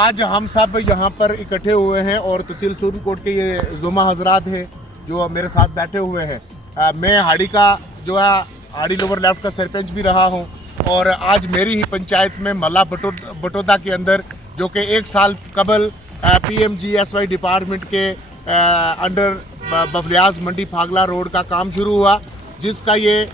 आज हम सब यहाँ पर इकट्ठे हुए हैं और तहसील सूरनकोट के ये जुमा हजरात हैं जो मेरे साथ बैठे हुए हैं। मैं हाड़ी का जो है हाड़ी लोअर लेफ्ट का सरपंच भी रहा हूँ और आज मेरी ही पंचायत में मल्ला बटोदा के अंदर जो कि 1 साल कबल PMGSY डिपार्टमेंट के अंडर बफलियाज मंडी फागला रोड का काम शुरू हुआ, जिसका ये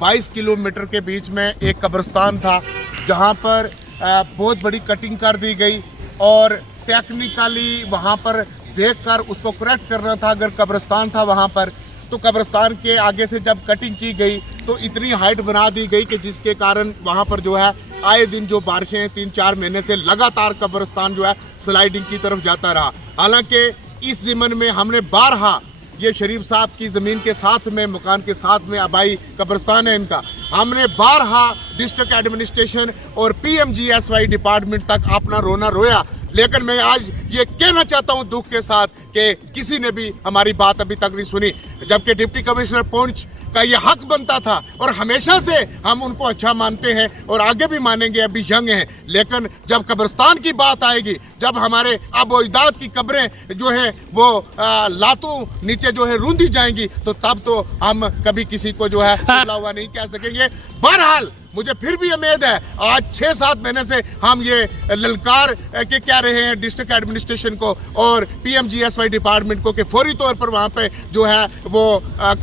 22 किलोमीटर के बीच में एक कब्रिस्तान था जहाँ पर बहुत बड़ी कटिंग कर दी गई और टेक्निकली वहाँ पर देखकर उसको करेक्ट करना था। अगर कब्रिस्तान था वहाँ पर तो कब्रिस्तान के आगे से जब कटिंग की गई तो इतनी हाइट बना दी गई कि जिसके कारण वहाँ पर जो है आए दिन जो बारिशें 3-4 महीने से लगातार कब्रिस्तान जो है स्लाइडिंग की तरफ जाता रहा। हालांकि इस ज़मीन में हमने बारहा ये शरीफ साहब की ज़मीन के साथ में मकान के साथ में आबाई कब्रिस्तान है इनका, हमने बारहा डिस्ट्रिक्ट एडमिनिस्ट्रेशन और PMGSY डिपार्टमेंट तक अपना रोना रोया, लेकिन मैं आज ये कहना चाहता हूँ दुख के साथ कि किसी ने भी हमारी बात अभी तक नहीं सुनी, जबकि डिप्टी कमिश्नर पुंछ का ये हक बनता था और हमेशा से हम उनको अच्छा मानते हैं और आगे भी मानेंगे, अभी यंग हैं। लेकिन जब कब्रिस्तान की बात आएगी, जब हमारे आबो अजदाद की कब्रें जो है वो लातों नीचे जो है रूंधी जाएंगी तो तब तो हम कभी किसी को जो है खुला हुआ नहीं कह सकेंगे। बहरहाल मुझे फिर भी उम्मीद है आज 6-7 महीने से हम ये ललकार के कह रहे हैं डिस्ट्रिक्ट एडमिनिस्ट्रेशन को और PMGSY डिपार्टमेंट को कि फौरी तौर पर वहाँ पे जो है वो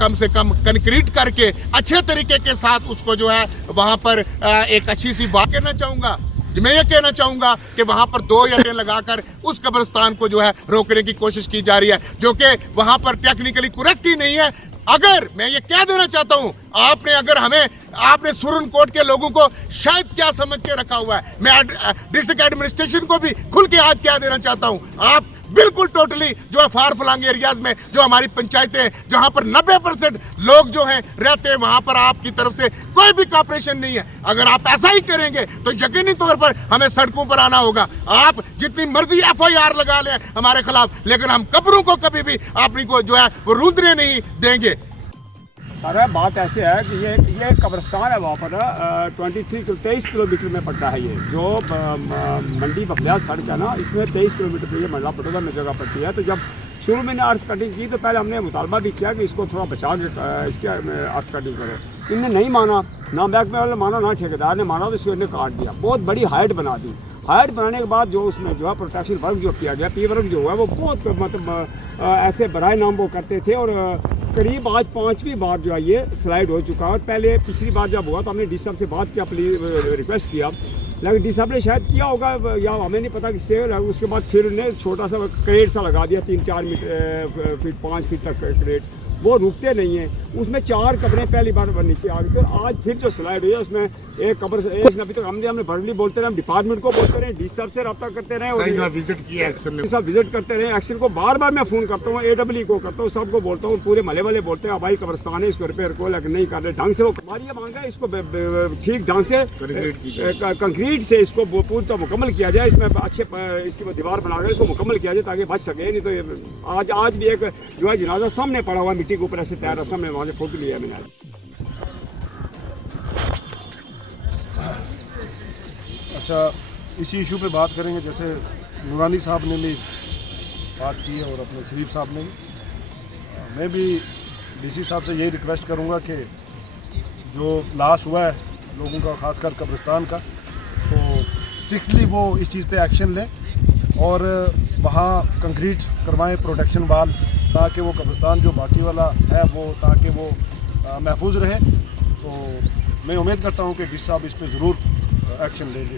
कम से कम कंक्रीट करके अच्छे तरीके के साथ उसको जो है वहाँ पर एक अच्छी सी बात कहना चाहूँगा। मैं ये कहना चाहूँगा कि वहाँ पर 2 ईंटें लगाकर उस कब्रिस्तान को जो है रोकने की कोशिश की जा रही है, जो कि वहाँ पर टेक्निकली करेक्ट ही नहीं है। अगर मैं ये क्या देना चाहता हूँ, आपने सूरनकोट के लोगों को शायद क्या समझ के रखा हुआ है, मैं डिस्ट्रिक्ट एडमिनिस्ट्रेशन को भी खुल के आज क्या देना चाहता हूँ। आप बिल्कुल टोटली जो है फार फलांग एरियाज में जो हमारी पंचायतें हैं जहाँ पर 90% लोग जो हैं रहते हैं, वहाँ पर आपकी तरफ से कोई भी कॉपरेशन नहीं है। अगर आप ऐसा ही करेंगे तो यकीनी तौर पर हमें सड़कों पर आना होगा। आप जितनी मर्जी FIR लगा लें हमारे खिलाफ, लेकिन हम कब्रों को कभी भी अपनी को जो है वो रूंधने नहीं देंगे। सारा बात ऐसे है कि ये कब्रिस्तान है वहाँ पर 23 किलोमीटर में पड़ता है। ये जो मंडी बफलियाज सड़क है ना, इसमें 23 किलोमीटर पर ये मल्ला बटोदा में जगह पड़ती है। तो जब शुरू में अर्थ कटिंग की तो पहले हमने मुतालबा भी किया कि इसको थोड़ा बचा के इसके अर्थ कटिंग करो। इनने नहीं माना, ना महकमे वाले माना ना ठेकेदार ने माना, तो इसको इन्हें काट दिया। बहुत बड़ी हाइट बना दी। हाइट बनाने के बाद जो उसमें जो है प्रोटेक्शन वर्क जो किया गया, P वर्क जो है वो बहुत मतलब ऐसे बराए नाम वो करते थे और करीब आज 5वीं बार जो है ये स्लाइड हो चुका है। और पहले पिछली बार जब हुआ तो हमने डी साहब से बात किया, रिक्वेस्ट किया, लेकिन डी साहब ने शायद किया होगा या हमें नहीं पता किससे। उसके बाद फिर उन्हें छोटा सा क्रेट सा लगा दिया 3-4 फीट 5 फीट तक क्रेट, वो रुकते नहीं हैं। उसमें 4 कब्रें पहली बार नीचे आ गई और आज फिर जो स्लाइड हुई है उसमें एक कब्र से अभी तक हमने भरली बोलते रहे, हम डिपार्टमेंट को बोलते रहे, डी साहब से रब्ता करते रहे और विजिट किया एक्शन विजिट करते रहे। एक्शन को बार मैं फ़ोन करता हूँ, AWE को करता हूँ, सबको बोलता हूँ, पूरे महल्ले वाले बोलते हैं भाई कब्रिस्तान है इसको रिपेयर को, लेकिन नहीं कर रहे ढंग से। वो हमारी ये मांग है इसको ठीक ढंग से कंक्रीट से इसको पूरी तरह मुकम्मल किया जाए। इसमें अच्छे इसकी दीवार बना कर इसको मुकम्मल किया जाए ताकि बच सके। नहीं तो आज भी एक जो है जनाजा सामने पड़ा हुआ मिट्टी के ऊपर ऐसे तैयार रस्म में, वहाँ से फोटो लिया मैंने। अच्छा, इसी इशू पे बात करेंगे। जैसे नूरानी साहब ने भी बात की और अपने शरीफ साहब ने भी, मैं भी DC साहब से यही रिक्वेस्ट करूँगा कि जो लॉस हुआ है लोगों का, ख़ासकर कब्रिस्तान का, तो स्ट्रिक्टली वो इस चीज़ पे एक्शन लें और वहाँ कंक्रीट करवाएं प्रोटेक्शन वाल, ताकि वो कब्रिस्तान जो बाकी वाला है वो ताकि वो महफूज रहे। तो मैं उम्मीद करता हूँ कि DC साहब इस पे ज़रूर एक्शन लेंगे।